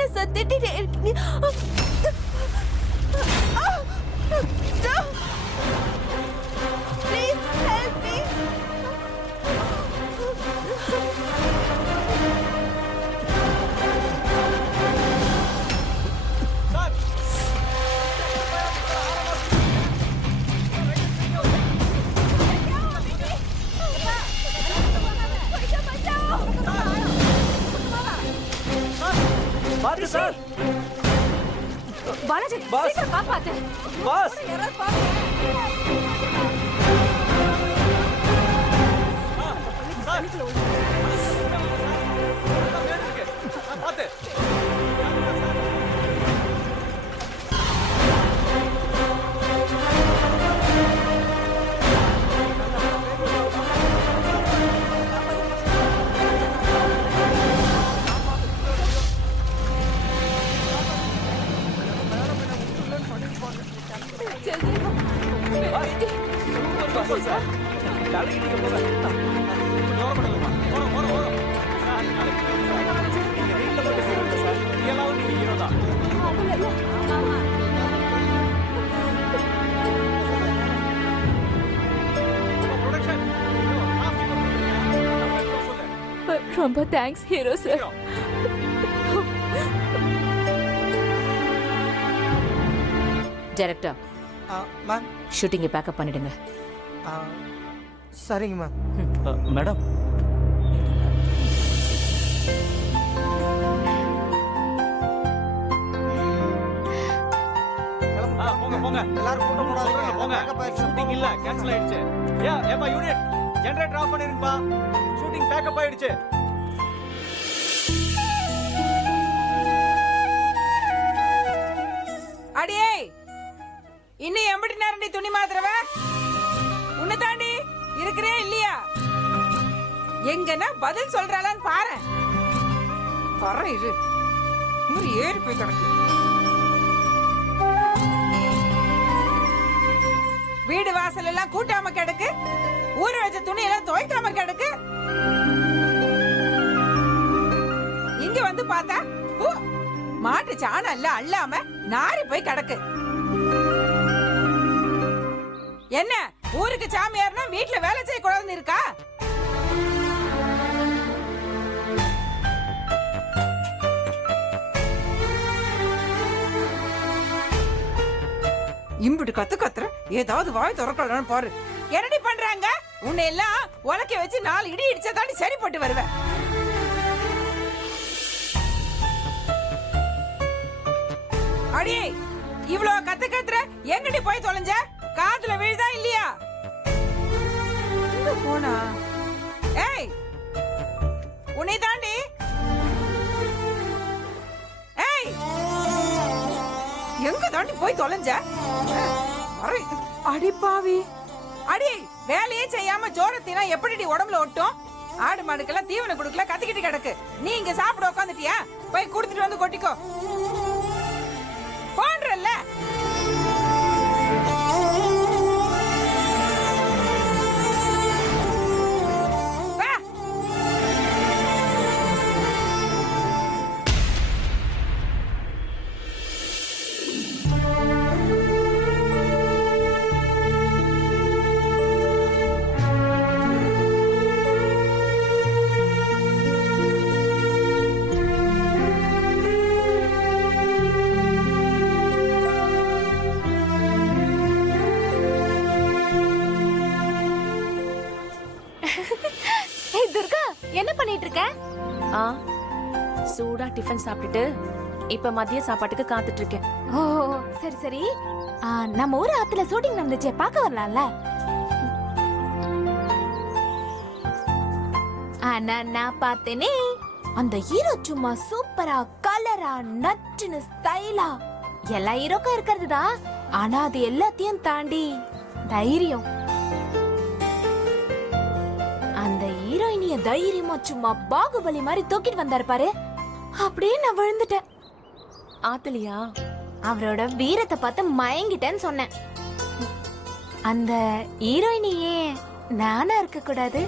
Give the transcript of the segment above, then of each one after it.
என்ன சார் திட்டிட்டே இருக்கீங்க? Please help me. பாத்து சார். பாலாஜி சீக்கிரம் காப்பாத்து. பாஸ் யாராவது பாருங்க. பாத்து ரொம்ப thanks hero sir. Director ma'am. ஷூட்டிங்கை பேக்கப் பண்ணிடுங்க. சரிங்க மேம். மேடம் போங்க போங்க எல்லாரும் கூட்டம் சொல்றேன் போங்க. ஷூட்டிங் இல்ல கேன்சல் ஆயிடுச்சு. ஏப்பா யூனிட் ஜெனரேட்டர் ஆஃப் பண்ணிருப்பா. ஷூட்டிங் பேக்கப் ஆயிடுச்சு. அடியே இன்னும் எம்படி நேரண்டி துணி மாத்திரவ உன்னை தாண்டி இருக்கிறே இல்லையா? எங்கன்னா பதில் சொல்றாளான்னு பாரு. வர இரு ஏறி போய் கிடக்கு. வீடு வாசல் எல்லாம் கூட்டாம கிடக்கு. ஊற வச்ச துணி எல்லாம் துவைக்காம கிடக்கு. இங்க வந்து பார்த்தா மாட்டு சாணம் எல்லாம் அள்ளாம நாரி போய் கிடக்கு. என்ன ஊருக்கு சாமியார்னா வீட்டுல வேலை செய்ய கூடாதுன்னு இருக்கா? இம்புட்டு கத்துற ஏதாவது வாய் திறக்கலான்னு பாரு. என்னடி பண்றாங்க? உன்னை எல்லாம் உலக்க வச்சு 4 இடி இடிச்சா தாண்டி சரிப்பட்டு வருவேன். அடியே இவ்ளோ கத்துற எங்கடி போய் தொலைஞ்ச? காதுல விழுதா இல்லையா? எங்க போனா? ஏய் உன்னை தாண்டி. ஏய் எங்க தாண்டி போய் தொலைஞ்ச? அடி பாவி. அடி வேலையே செய்யாம ஜோரத்தினா எப்படிடி உடம்புல ஒட்டும்? ஆடு மாடுக்கெல்லாம் தீவனம் கொடுக்கல கத்திக்கிட்டு கிடக்கு. நீ இங்க சாப்பிட உட்காந்துட்டியா? போய் குடுத்துட்டு வந்து கொட்டிக்கோ. போன்றல்ல என்ன பண்ணிட்டு இருக்க? சூடா டிஃபன் சாப்பிட்டுட்டு இப்ப மதிய சாப்பாட்டுக்கு காத்துட்டு இருக்கேன். ஓ சரி சரி. நம்ம ஊர் ஆத்துல ஷூட்டிங் நடந்துச்சே, பார்க்க வரலாம்ல? ஆனா நான் பார்த்தேனே, அந்த ஹீரோ சும்மா சூப்பரா கலரா நச்சுன்னு ஸ்டைலா எல்லா ஹீரோக்கும் இருக்கிறது தான். ஆனா அது எல்லாத்தையும் தாண்டி தைரியம். அந்த ஹீரோயினிய தைரியமா சும்மா பாகுபலி மாதிரி தூக்கிட்டு வந்தாரு பாரு. அப்படியே நான் விழுந்துட்டேன். ஆத்தலியா? அவரோட வீரத்தை பார்த்து மயங்கிட்டேன்னு சொன்னேன். அந்த ஹீரோயினியே நானா இருக்க கூடாது?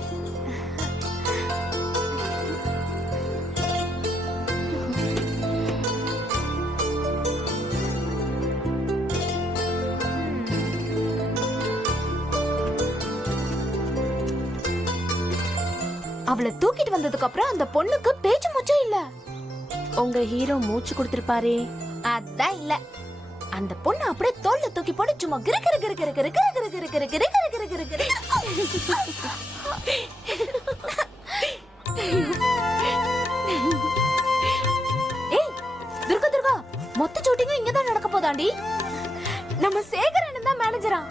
அவளை தூக்கிட்டு வந்ததுக்கு அப்புறம் அந்த பொண்ணுக்கு பேச்சு மூச்சும் இல்ல. உங்க ஹீரோ மூச்சு கொடுத்திருப்பாரே. அதான் இல்ல. அந்த பொண்ணு அப்படியே தோல்ல தூக்கி போட்டு சும்மா கிரு கிரு கிரு கிரு கிரு கிரு கிரு கிரு கிரு கிரு கிரு கிரு கிரு கிரு. ஏய் துர்கா துர்கா, மொத்த ஷூட்டிங்கும் இங்கதான் நடக்க போதாண்டி. நம்ம சேகரன் தான் மேனேஜரா.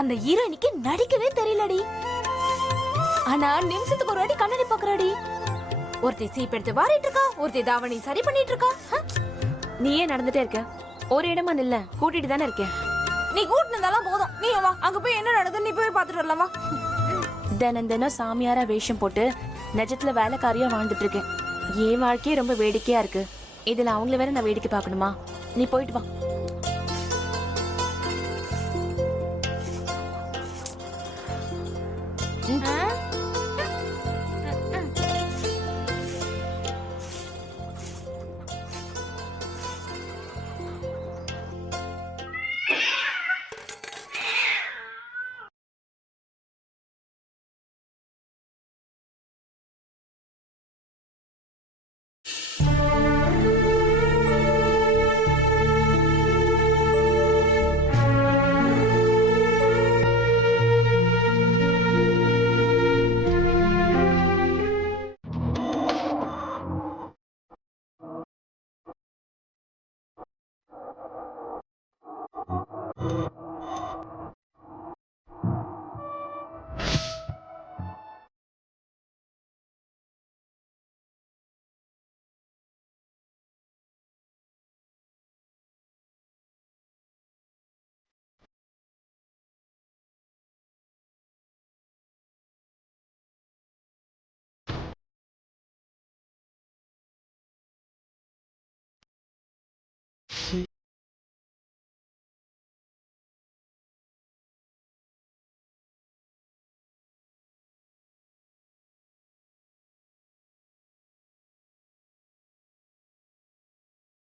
அந்த ஹீரோயினிக்கு நடிக்கவே தெரியலடி. ஆனா நிமிஷத்துக்கு ஒரு வாட்டி கண்ணாடி பாக்குறாடி. ஒருத்தி சீப் எடுத்து வாரிட்டு இருக்கா, ஒருத்தி தாவணி சரி பண்ணிட்டு இருக்கா. நீயே நடந்துட்டே இருக்க, ஒரு இடமா நில்ல, கூட்டிட்டு தானே இருக்கேன். நீ கூட்டினதெல்லாம் போதும், நீ வா, அங்க போய் என்ன நடக்குதுன்னு நீ போய் பாத்துட்டு வரலாம் வா. தினம் தினம் சாமியாரா வேஷம் போட்டு நிஜத்துல வேலைக்காரியா வாழ்ந்துட்டு இருக்கேன். என் வாழ்க்கையே ரொம்ப வேடிக்கையா இருக்கு. இதுல அவங்கள வேற நான் வேடிக்கை பார்க்கணுமா? நீ போயிட்டு வா.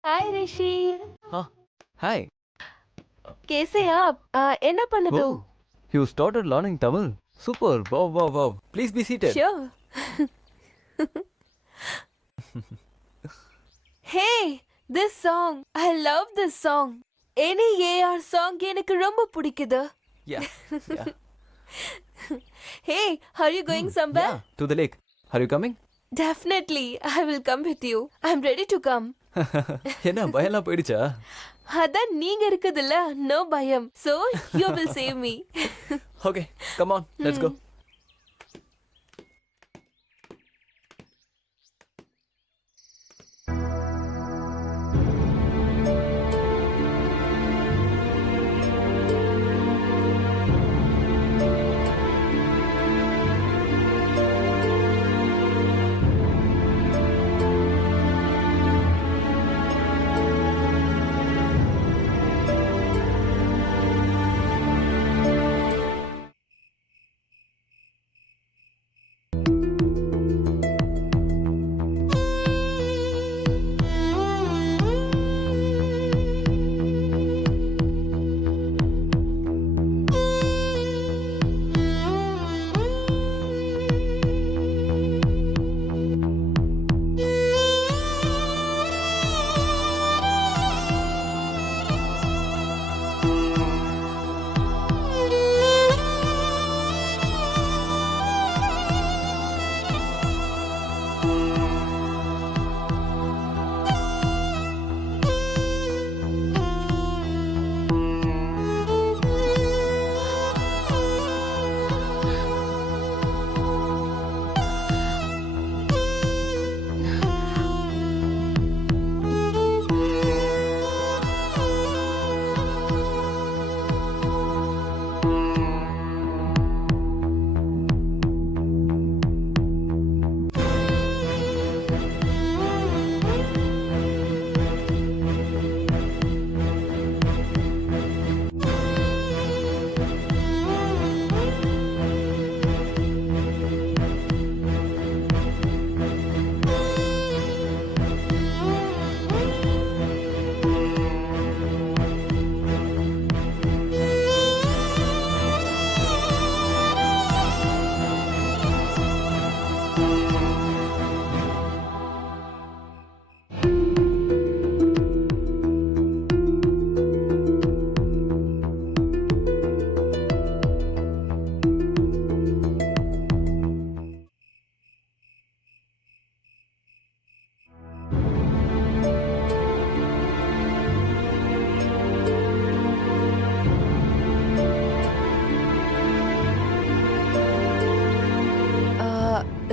हाय ऋषि। हाँ, हाय। कैसे हैं आप? என்ன பண்ணுது? Oh, you started learning Tamil. Super. Wow, wow, wow. Please be seated. Sure. Hey, this song. I love this song. Any AR song எனக்கு ரொம்ப பிடிக்குது. Yeah. Yeah. Hey, are you going somewhere? Yeah, to the lake. Are you coming? Definitely. I will come with you. I'm ready to come. என்ன பயம்லாம் போயிடுச்சா? அதான் நீங்க இருக்குதுல்ல, no பயம். So, you will save me. Okay, come on. Let's go.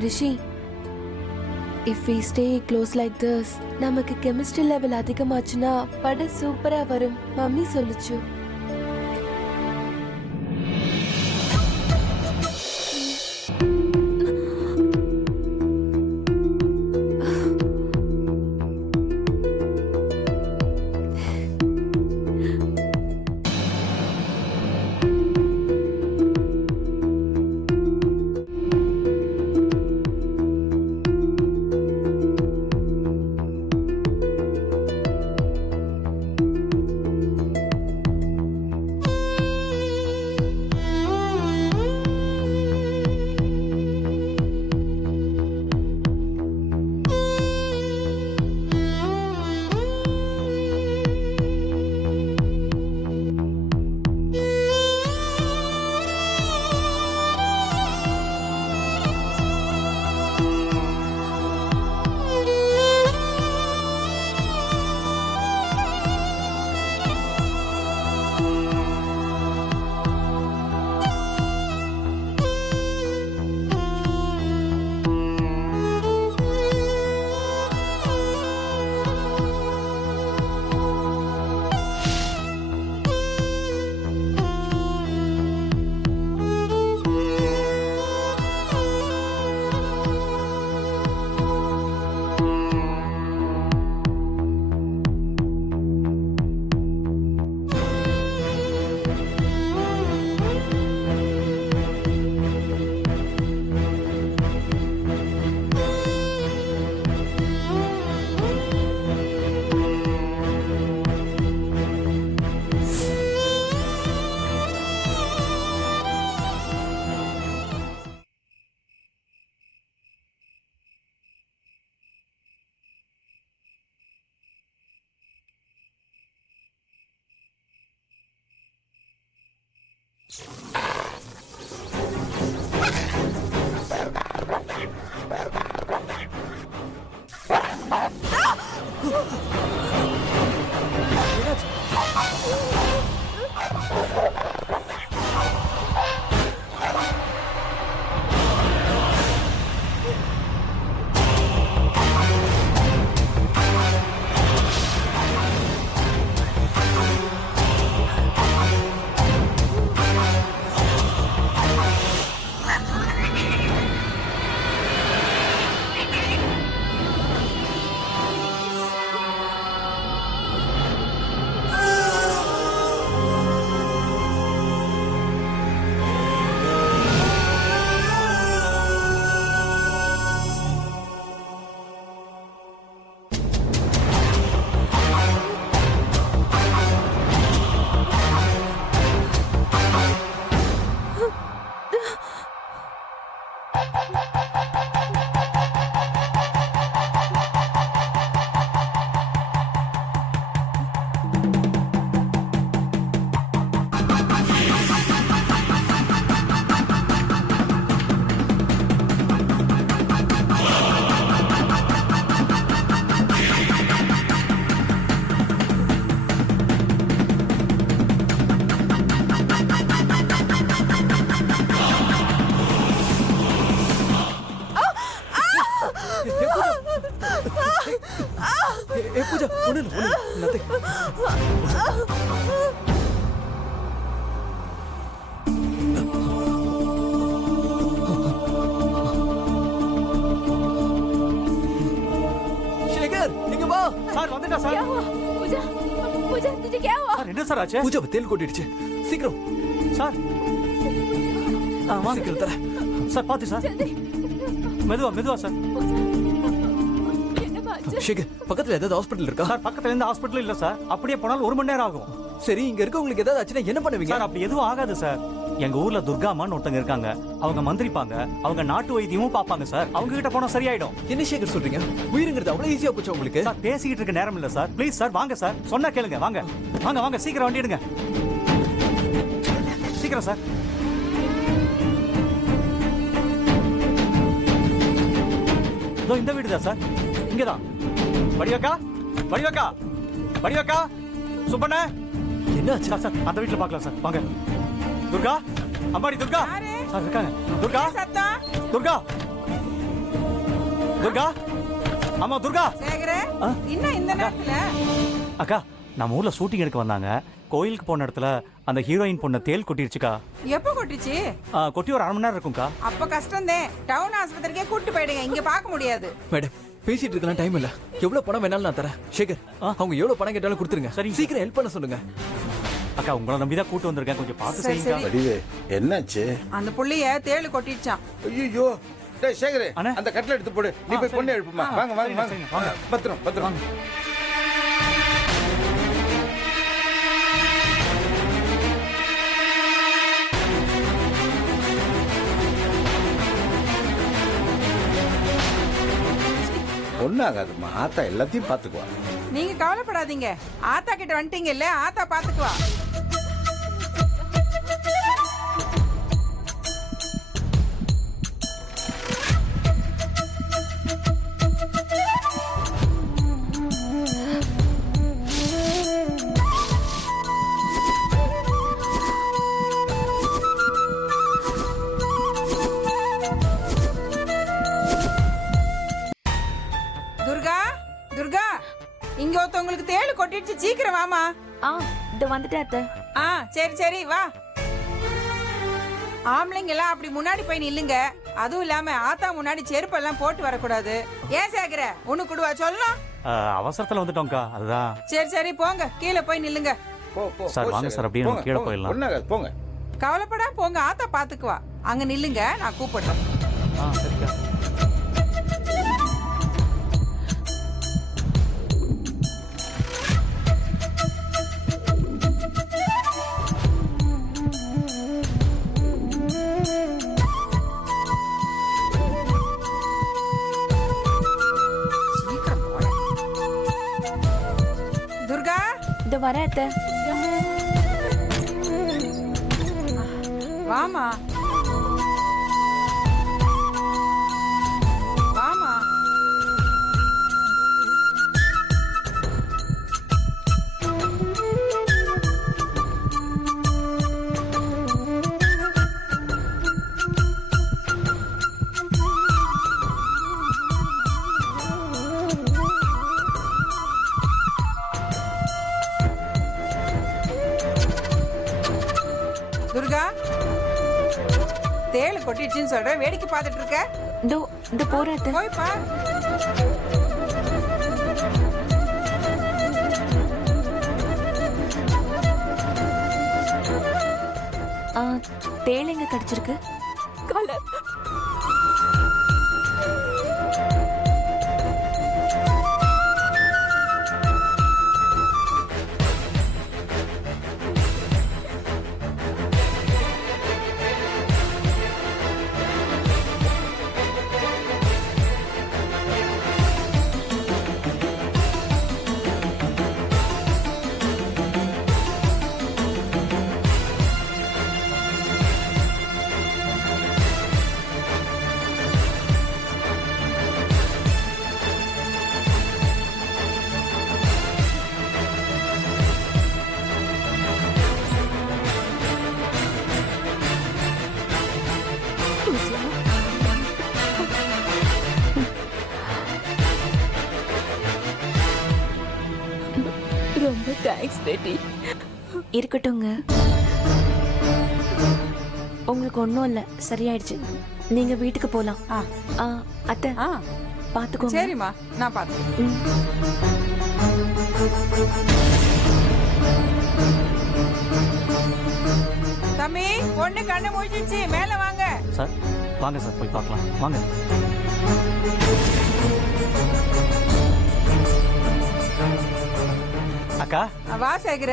Rishi, if we stay close like this, நமக்கு chemistry level அதிகமாச்சுன்னா படம் சூப்பரா வரும். மம்மி சொல்லுச்சு. பூஜா ஒண்ணு நத்திங். சேகர் இங்க வா. சார் வந்துட்டா சார். पूजा पूजा तुझे क्या हुआ? சார் என்ன சார் ஆச்சு? பூஜாவை தேல் கொட்டிடுச்சு. சீக்கிரம் சார் ஆமா சீக்கிரம் தர. சார் பாத்து சார். மெதுவா மெதுவா சார். சேகர் பக்கத்துல ஏதாவது ஹாஸ்பிடல் இருக்கா? சார் பக்கத்துல இருந்து ஹாஸ்பிடல் இல்ல சார். அப்படியே போனாலும் 1 மணி நேரம் ஆகும். சரி இங்க இருக்கவங்களுக்கு ஏதாவது ஆச்சுன்னா என்ன பண்ணுவீங்க? சார் அப்படி எதுவும் ஆகாது சார். எங்க ஊர்ல துர்காமான்னு ஒருத்தங்க இருக்காங்க. அவங்க மந்திரிப்பாங்க. அவங்க நாட்டு வைத்தியமும் பாப்பாங்க சார். அவங்க கிட்ட போனா சரியாயிடும். என்ன சேகர் சொல்றீங்க? உயிருங்கிறது அவ்வளவு ஈஸியா போச்சு உங்களுக்கு? சார் பேசிக்கிட்டு இருக்க நேரம் இல்ல சார். ப்ளீஸ் சார் வாங்க சார். சொன்னா கேளுங்க. வாங்க வாங்க வாங்க சீக்கிரம் வண்டி எடுங்க. சீக்கிரம் சார். இதோ இந்த வீடு தான் சார். இங்கதான். வடிவக்கா வடிவக்கா வடிவக்கா சுப்பண்ண. என்ன ஆச்சு? சார் சார் அந்த வீட்டுல பார்க்கலாம் சார். வாங்க. துர்கா அம்மாடி துர்கா யாரு? சார் இருக்காங்க. துர்கா சத்தம் துர்கா துர்கா ஆமா துர்கா சேகர இன்னும் இந்த நேரத்துல அக்கா நம்ம ஊர்ல ஷூட்டிங் எடுக்க வந்தாங்க கோயிலுக்கு போன இடத்துல அந்த ஹீரோயின் பொண்ணு தேல் கொட்டிருச்சுக்கா எப்ப கொட்டுச்சு? கொட்டி ஒரு 1/2 மணி நேரம் இருக்கும்க்கா. அப்ப கஷ்டம்தே. டவுன் ஆஸ்பத்திரிக்கே கூட்டு போயிடுங்க, இங்க பார்க்க முடியாது. மேடம் பேசிட்டு இருக்கலாம் டைம் இல்ல. எவ்வளவு பணம் வேணாலும் நான் தரேன். சேகர் அவங்க எவ்வளவு பணம் கேட்டாலும் கொடுத்துருங்க. சரி சீக்கிரம் ஹெல்ப் பண்ண சொல்லுங்க. அக்கா உங்களை நம்பி தான் கூட்டு வந்திருக்கேன், கொஞ்சம் பார்த்து சரி, செய்யுங்க. சரி. வடிவே என்னாச்சு? அந்த புள்ளைய தேளு கொட்டிடுச்சான். ஐயோ டேய் சேகரே, அண்ணே. அந்த கட்டில எடுத்து போடு. நீ போய் பொண்ணு எழுப்புமா. வாங்க வாங்க சரிங்க, வாங்க. பத்திரம் பத்திரம். ஒன்னாகாதுமா, ஆத்தா எல்லாத்தையும் பாத்துக்குவா. நீங்க கவலைப்படாதீங்க, ஆத்தா கிட்ட வந்துட்டீங்க இல்ல, ஆத்தா பாத்துக்குவா. துர்கா துர்கா, இங்க ஒருத்தவங்களுக்கு தேளு கொட்டிடுச்சு, சீக்கிரம் வாமா. இந்த வந்துட்டேன் அத்தை. சரி சரி வா. ஆம்பளைங்க எல்லாம் அப்படி முன்னாடி போய் நில்லுங்க. அதுவும் இல்லாம ஆத்தா முன்னாடி செருப்பெல்லாம் போட்டு வரக்கூடாது. ஏன் சேகர ஒண்ணு குடுவா சொல்லலாம். அவசரத்துல வந்துட்டோம்க்கா, அதுதான். சரி சரி போங்க, கீழே போய் நில்லுங்க. போ போ சார், போ வாங்க சேகரே. சார், அப்படியே நம்ம போங்க, கீழே போங்க. போயிடலாம். ஒன்னாகாது போங்க. கவலைப்படாம போங்க, ஆத்தா பாத்துக்குவா. அங்க நில்லுங்க, நான் கூப்பிடுறேன். சரிக்கா. சீக்கிரம் போங்க. துர்கா இந்த வரேன் அத்தை. வாமா வாமா. துர்கா, தேளு கொட்டிடுச்சுன்னு சொல்ற, வேடிக்கை பார்த்துட்டு இருக்க. இந்த போறேன் அத்தை. போய் பார். தேள் எங்க கடிச்சிருக்கு? ரொம்ப தேங்க்ஸ் பேட்டி. இருக்கட்டும்ங்க, உங்களுக்கு ஒன்றும் இல்லை, சரியாயிடுச்சு. நீங்க வீட்டுக்கு போலாம். அத்தை பாத்துக்கோங்க. சரிம்மா, நான் பாத்துக்கிறேன். தம்பி, பொண்ணு கண்ணு முடிச்சிருச்சு, மேல வாங்க. சார் வாங்க சார், போய் பார்க்கலாம் வாங்க. அக்கா வா சேகர.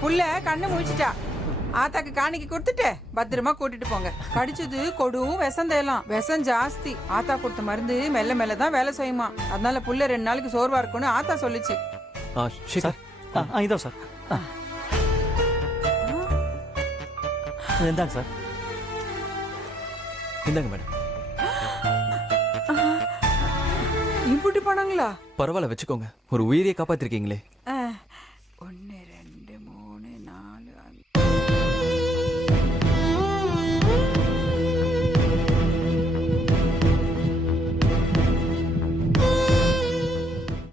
புள்ள கண்ணு முடிச்சிட்டா. ஆத்தாக்கு காணிக்கு கொடுத்துட்டு பத்திரமா கூட்டிட்டு போங்க. கடிச்சது கொடும் விஷந்தேலாம், விஷம் ஜாஸ்தி. ஆத்தா கொடுத்த மருந்து மெல்ல மெல்ல தான் வேலை செய்யுமா. அதனால புள்ள 2 நாளைக்கு சோர்வா இருக்கும்னு ஆத்தா சொல்லுச்சு. சேகர் இதோ சார். இந்தாங்க சார். இந்தாங்க மேடம். இப்படி பண்ணாங்களா? பரவாயில்ல வச்சுக்கோங்க, ஒரு உயிரியை காப்பாத்திருக்கீங்களே.